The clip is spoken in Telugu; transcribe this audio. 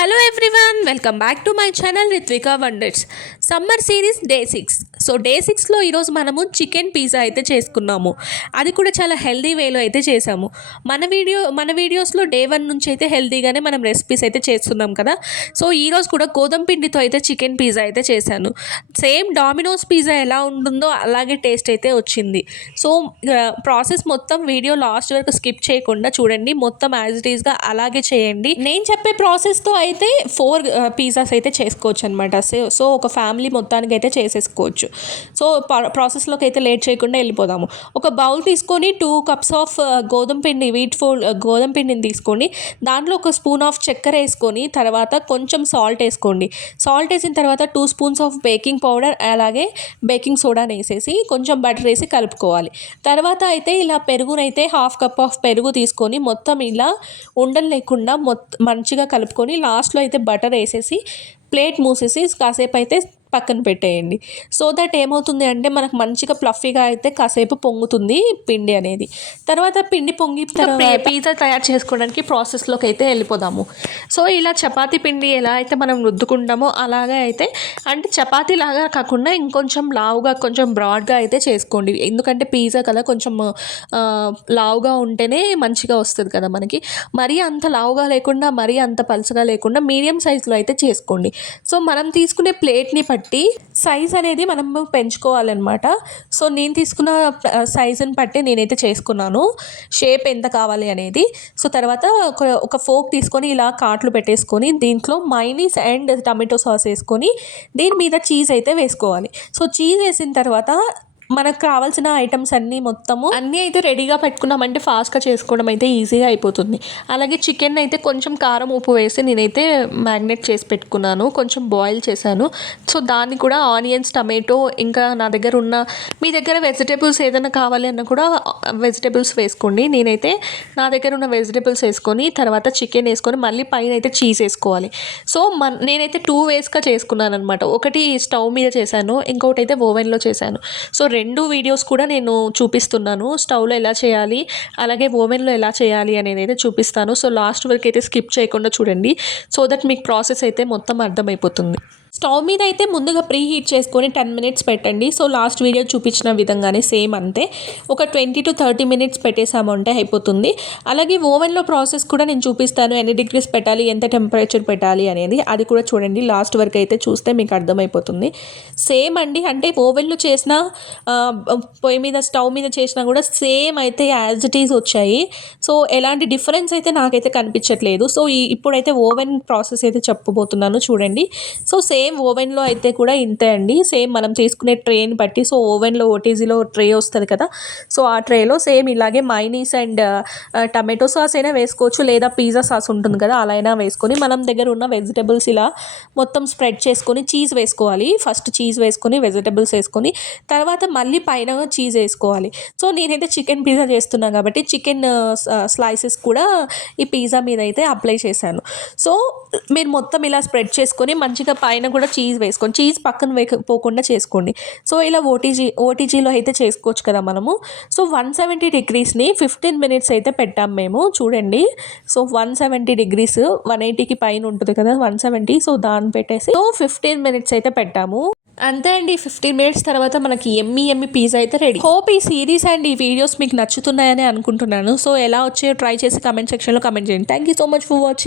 Hello everyone, welcome back to my channel Rithvika wonders. Summer series day 6. So day 6లో ఈరోజు మనము చికెన్ పిజ్జా అయితే చేసుకున్నాము. అది కూడా చాలా హెల్దీ వేలో అయితే చేసాము. మన వీడియోస్లో డే 1 నుంచి అయితే హెల్దీగానే మనం రెసిపీస్ అయితే చేస్తున్నాం కదా. సో ఈరోజు కూడా గోధుమ పిండితో అయితే చికెన్ పిజ్జా అయితే చేశాను. సేమ్ డామినోస్ పిజ్జా ఎలా ఉంటుందో అలాగే టేస్ట్ అయితే వచ్చింది. సో ప్రాసెస్ మొత్తం వీడియో లాస్ట్ వరకు స్కిప్ చేయకుండా చూడండి. మొత్తం యాజ్ ఇట్ ఈస్గా అలాగే చేయండి. నేను చెప్పే ప్రాసెస్తో అయితే 4 పిజ్జాస్ అయితే చేసుకోవచ్చు అనమాట. సో ఒక ఫ్యామిలీ మొత్తానికి అయితే చేసేసుకోవచ్చు. సో ప్రాసెస్లోకి అయితే లేట్ చేయకుండా వెళ్ళిపోదాము. ఒక బౌల్ తీసుకొని 2 cups ఆఫ్ గోధుమ పిండిని తీసుకొని దాంట్లో ఒక స్పూన్ ఆఫ్ చక్కెర వేసుకొని తర్వాత కొంచెం సాల్ట్ వేసుకోండి. సాల్ట్ వేసిన తర్వాత 2 spoons ఆఫ్ బేకింగ్ పౌడర్ అలాగే బేకింగ్ సోడాని వేసేసి కొంచెం బటర్ వేసి కలుపుకోవాలి. తర్వాత అయితే ఇలా పెరుగునైతే 1/2 cup ఆఫ్ పెరుగు తీసుకొని మొత్తం ఇలా ఉండలు లేకుండా మంచిగా కలుపుకొని లాస్ట్లో అయితే బటర్ వేసేసి ప్లేట్ మూసేసి కాసేపు అయితే పక్కన పెట్టేయండి. సో దట్ ఏమవుతుంది అంటే మనకు మంచిగా ప్లఫీగా అయితే కాసేపు పొంగుతుంది పిండి అనేది. తర్వాత పిండి పొంగి పిజ్జా తయారు చేసుకోవడానికి ప్రాసెస్లోకి అయితే వెళ్ళిపోదాము. సో ఇలా చపాతీ పిండి ఎలా అయితే మనం రుద్దుకుంటామో అలాగే అయితే అంటే చపాతీ లాగా కాకుండా ఇంకొంచెం లావుగా కొంచెం బ్రాడ్గా అయితే చేసుకోండి. ఎందుకంటే పిజ్జా కదా కొంచెం లావుగా ఉంటేనే మంచిగా వస్తుంది కదా మనకి. మరీ అంత లావుగా లేకుండా మరీ అంత పలుచగా లేకుండా మీడియం సైజులో అయితే చేసుకోండి. సో మనం తీసుకునే ప్లేట్ని బట్టి సైజ్ అనేది మనం పెంచుకోవాలన్నమాట. సో నేను తీసుకున్న సైజుని బట్టి నేనైతే చేసుకున్నాను షేప్ ఎంత కావాలి అనేది. సో తర్వాత ఒక ఫోక్ తీసుకొని ఇలా కాట్లు పెట్టేసుకొని దీంట్లో మైనీస్ అండ్ టమాటో సాస్ వేసుకొని దీని మీద చీజ్ అయితే వేసుకోవాలి. సో చీజ్ వేసిన తర్వాత మనకు కావాల్సిన ఐటమ్స్ అన్నీ అయితే రెడీగా పెట్టుకున్నామంటే ఫాస్ట్గా చేసుకోవడం అయితే ఈజీగా అయిపోతుంది. అలాగే చికెన్ అయితే కొంచెం కారం ఉప్పు వేసి నేనైతే మ్యారినేట్ చేసి పెట్టుకున్నాను, కొంచెం బాయిల్ చేశాను. సో దాన్ని కూడా ఆనియన్స్, టమాటో ఇంకా మీ దగ్గర వెజిటేబుల్స్ ఏదైనా కావాలి అన్న కూడా వెజిటేబుల్స్ వేసుకోండి. నేనైతే నా దగ్గర ఉన్న వెజిటేబుల్స్ వేసుకొని తర్వాత చికెన్ వేసుకొని మళ్ళీ పైన అయితే చీజ్ వేసుకోవాలి. సో నేనైతే 2 వేస్గా చేసుకున్నాను అనమాట. ఒకటి స్టవ్ మీద చేశాను, ఇంకొకటి అయితే ఓవెన్లో చేశాను. సో 2 వీడియోస్ కూడా నేను చూపిస్తున్నాను. స్టవ్లో ఎలా చేయాలి అలాగే ఓవెన్లో ఎలా చేయాలి అనేది అయితే చూపిస్తాను. సో లాస్ట్ వరకు అయితే స్కిప్ చేయకుండా చూడండి. సో దట్ మీకు ప్రాసెస్ అయితే మొత్తం అర్థమైపోతుంది. స్టవ్ మీద అయితే ముందుగా ప్రీ హీట్ చేసుకొని 10 minutes పెట్టండి. సో లాస్ట్ వీడియో చూపించిన విధంగానే సేమ్ అంతే ఒక 20 to 30 minutes పెట్టేసామంటే అయిపోతుంది. అలాగే ఓవెన్లో ప్రాసెస్ కూడా నేను చూపిస్తాను, ఎన్ని డిగ్రీస్ పెట్టాలి, ఎంత టెంపరేచర్ పెట్టాలి అనేది. అది కూడా చూడండి, లాస్ట్ వరకు అయితే చూస్తే మీకు అర్థమైపోతుంది. సేమ్ అండి, అంటే ఓవెన్లో చేసిన పొయ్యి మీద స్టవ్ మీద చేసినా కూడా సేమ్ అయితే యాజ్ ఇట్ ఈజ్ వచ్చాయి. సో ఎలాంటి డిఫరెన్స్ అయితే నాకైతే కనిపించట్లేదు. సో ఇప్పుడైతే ఓవెన్ ప్రాసెస్ అయితే చెప్పబోతున్నాను చూడండి. సో సేమ్ ఓవెన్లో అయితే కూడా ఇంతే అండి. సేమ్ మనం తీసుకునే ట్రేని బట్టి, సో ఓవెన్లో ఓటీజీలో ట్రే వస్తుంది కదా, సో ఆ ట్రేలో సేమ్ ఇలాగే మైనీస్ అండ్ టమాటో సాస్ అయినా వేసుకోవచ్చు, లేదా పిజ్జా సాస్ ఉంటుంది కదా అలా అయినా వేసుకొని మనం దగ్గర ఉన్న వెజిటబుల్స్ ఇలా మొత్తం స్ప్రెడ్ చేసుకొని చీజ్ వేసుకోవాలి. ఫస్ట్ చీజ్ వేసుకొని వెజిటబుల్స్ వేసుకొని తర్వాత మళ్ళీ పైన చీజ్ వేసుకోవాలి. సో నేనైతే చికెన్ పిజ్జా చేస్తున్నాను కాబట్టి చికెన్ స్లైసెస్ కూడా ఈ పిజ్జా మీద అయితే అప్లై చేశాను. సో మీరు మొత్తం ఇలా స్ప్రెడ్ చేసుకొని మంచిగా పైన కూడా చీజ్ వేసుకోండి, చీజ్ పక్కన పోకుండా చేసుకోండి. సో ఇలా ఓటీజీలో అయితే చేసుకోవచ్చు కదా మనము. సో 170 degreesని 15 minutes అయితే పెట్టాం మేము చూడండి. సో 170 degrees 180కి పైన ఉంటుంది కదా 170, సో దాన్ని పెట్టేసి 15 minutes అయితే పెట్టాము. అంతే అండి, 15 minutes తర్వాత మనకి ఎమ్మి పిజ్జా అయితే రెడీ. హోప్ ఈ సిరీస్ అండ్ ఈ వీడియోస్ మీకు నచ్చుతున్నాయని అనుకుంటున్నాను. సో ఎలా వచ్చాయో ట్రై చేసి కమెంట్ సెక్షన్లో కమెంట్ చేయండి. Thank you so much for watching.